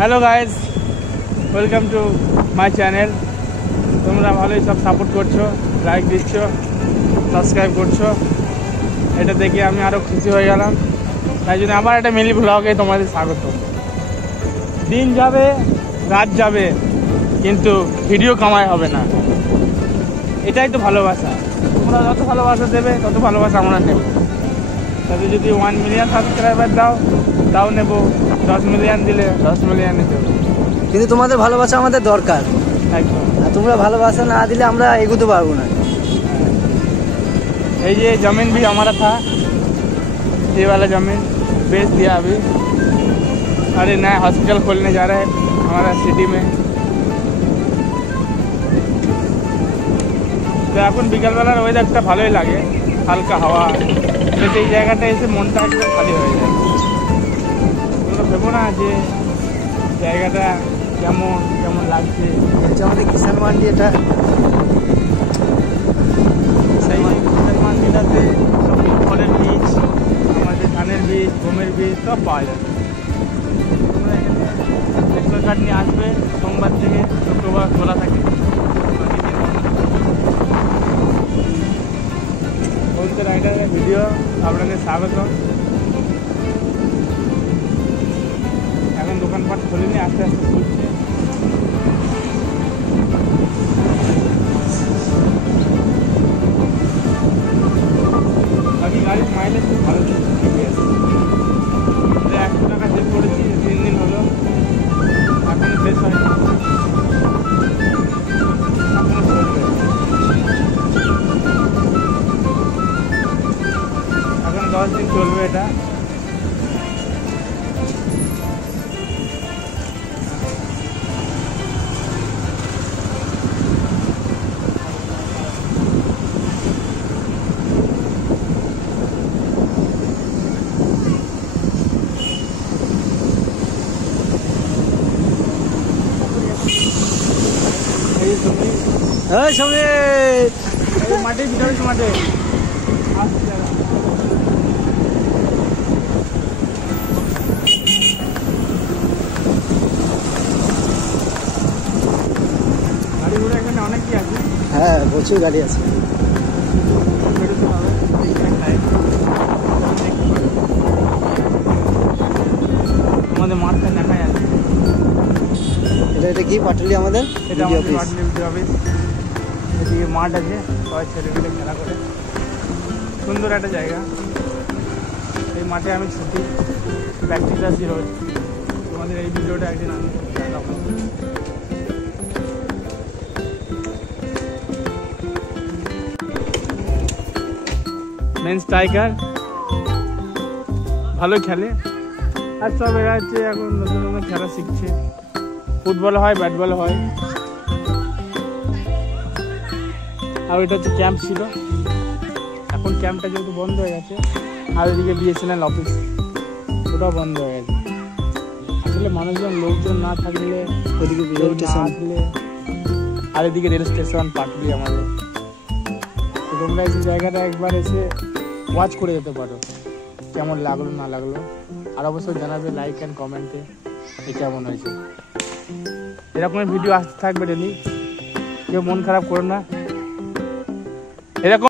Hello guys, welcome to my channel. তোমরা ভালোই সব সাপোর্ট করছো, লাইক দিচ্ছ, সাবস্ক্রাইব করছো, এটা দেখে আমি আরও খুশি হয়ে গেলাম। তাই জন্য আবার একটা মিনি ব্লগে তোমাদের স্বাগত। দিন যাবে, রাত যাবে, কিন্তু ভিডিও কামাই হবে না। এটাই তো ভালোবাসা। তোমরা যত ভালোবাসা দেবে তত ভালোবাসা আমরা নেব। তাতে যদি 1 মিলিয়ন সাবস্ক্রাইবার দাও তাও নেব, 10 মিলিয়ন দিলে 10 মিলিয়নে দেবো। কিন্তু তোমাদের ভালোবাসা আমাদের দরকার। একদম। আর তোমরা ভালোবাসা না দিলে আমরা এগোতে পারবো না। ये ज़मीन भी हमारा था, ये वाला ज़मीन बेच दिया अभी। अरे नया हॉस्पिटल खोलने जा रहे हैं हमारा सिटी में। তো এখন বিকালবেলার ওয়েদারটা ভালোই লাগে, হালকা হাওয়া, কিন্তু এই জায়গাটা এসে মনটা একদম খালি হয়ে যায়। তোমরা ভেবো না যে জায়গাটা কেমন কেমন লাগছে। হচ্ছে আমাদের কিষান মান্ডি। এটা সেই কিষান মান্ডিটাতে সব ফলের বীজ, আমাদের ধানের বীজ, গমের বীজ সব পাওয়া যায়। তোমরা এখানে রেশন কার্ড নিয়ে আসবে, সোমবার থেকে শুক্রবার খোলা থাকে। বলতে রাইডারের ভিডিও আপনাদের স্বাগত। এখন দোকানপাট খুলিনি, আস্তে আস্তে খুলছে। বাকি গাড়ির মাইলেজ খুব ভালো, ঠিকই আছে। 100 টাকা তেল করেছি, 3 দিন হলো, এখনো শেষ হয়নি, এখনো চলবে। এখন 10 দিন চলবে এটা। মাঠে ভিতরে মাঠে গাড়ি ঘোড়া এখানে অনেকই আছে। হ্যাঁ, প্রচুর গাড়ি আছে। আমাদের মাঠটা দেখা যাচ্ছে। এটা কি পাটুলি আমাদের? এটা আমাদের পাটুলি অফিস। এদিকে মাঠ আছে, সবাই ছেলে মিলে খেলা করে, সুন্দর একটা জায়গা। এই মাঠে আমি ছুটি প্র্যাকটিস আসি রোজ। তোমাদের এই ভিডিওটা একদিন আমি দেখাবো। মেন স্ট্রাইকার ভালো খেলে, আর সব এরা হচ্ছে এখন নতুন নতুন খেলা শিখছে। ফুটবল হয়, ব্যাট বল হয়। আর ওইটা হচ্ছে ক্যাম্প ছিল, এখন ক্যাম্পটা যেহেতু বন্ধ হয়ে গেছে। আর ওইদিকে বিএসএনএল অফিস, ওটাও বন্ধ হয়ে গেছে। আসলে মানুষজন, লোকজন না থাকলে, ওইদিকে আসলে, আর এদিকে রেল স্টেশন পাটুলি আমাদের। তো তোমরা এই জায়গাটা একবার এসে ওয়াচ করে যেতে পারো, কেমন লাগলো না লাগলো। আর অবশ্যই জানাবে লাইক অ্যান্ড কমেন্টে কেমন হয়েছে। এরকমের ভিডিও আসতে থাকবে ডেলি, কেউ মন খারাপ করো না। এরকম